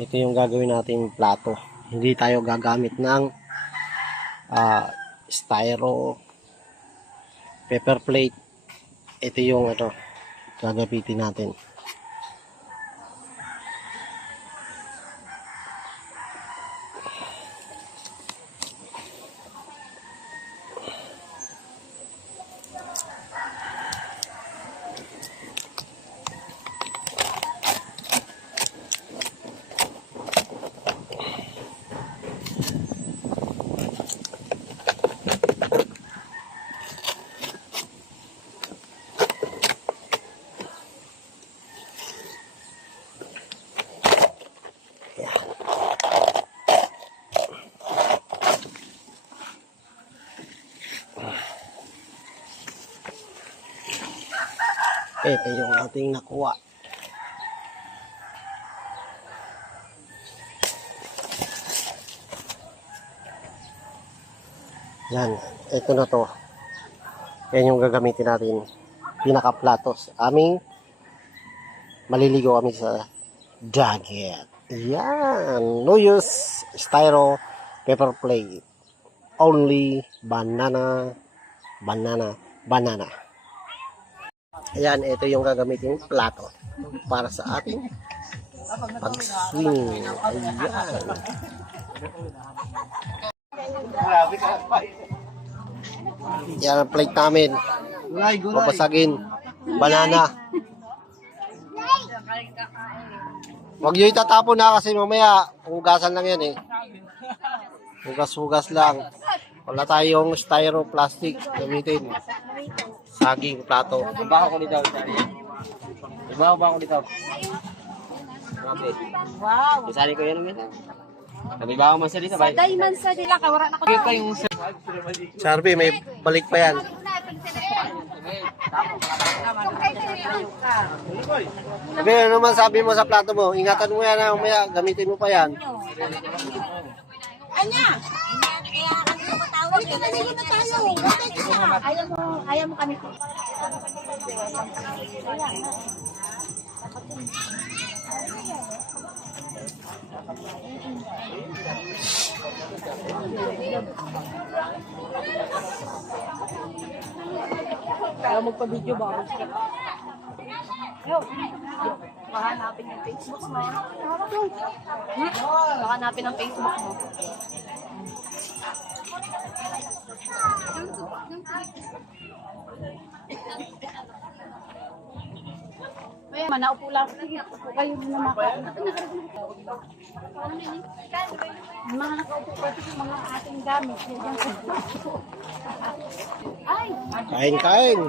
Ito yung gagawin natin plato. Hindi tayo gagamit ng styro, paper plate. Ito yung gagamitin natin. Ito yung ating nakuha. Yan, ito na to. Yan yung gagamitin natin. Pinaka-platos. Aming maliligo kami sa dagat. Yan. No use styro paper plate. Only banana. Ayan, ito yung gagamitin plato para sa ating pag-swing. Ayan. Yan ang plate namin. Papasagin. Banana. Huwag nyo itatapon na kasi mamaya hugasan lang yan eh. Hugas-hugas lang. Wala tayong styro plastic gamitin. Saging, plato. Ibaho ko dito. Ibaho ba ako dito? Wow. Isali ko yan naman. Nabibaho man sa dito. Sagay man sa dila ka wala na ko. Charby, may balik pa yan. Okay, ano naman sabi mo sa plato mo? Ingatan mo yan na umaya, gamitin mo pa yan. Anya? Kaya kami matawag. Hindi na tayo. Ayaw mo kami. Kaya magpa-video ba ako? Baka hanapin yung Facebook mo. Baka hanapin ang Facebook mo. Ay, manaupo lang. Sige, kayo na makakain. Mga nakaupo pa sa mga ating gamit. Ay! Kain.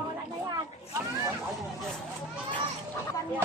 Kami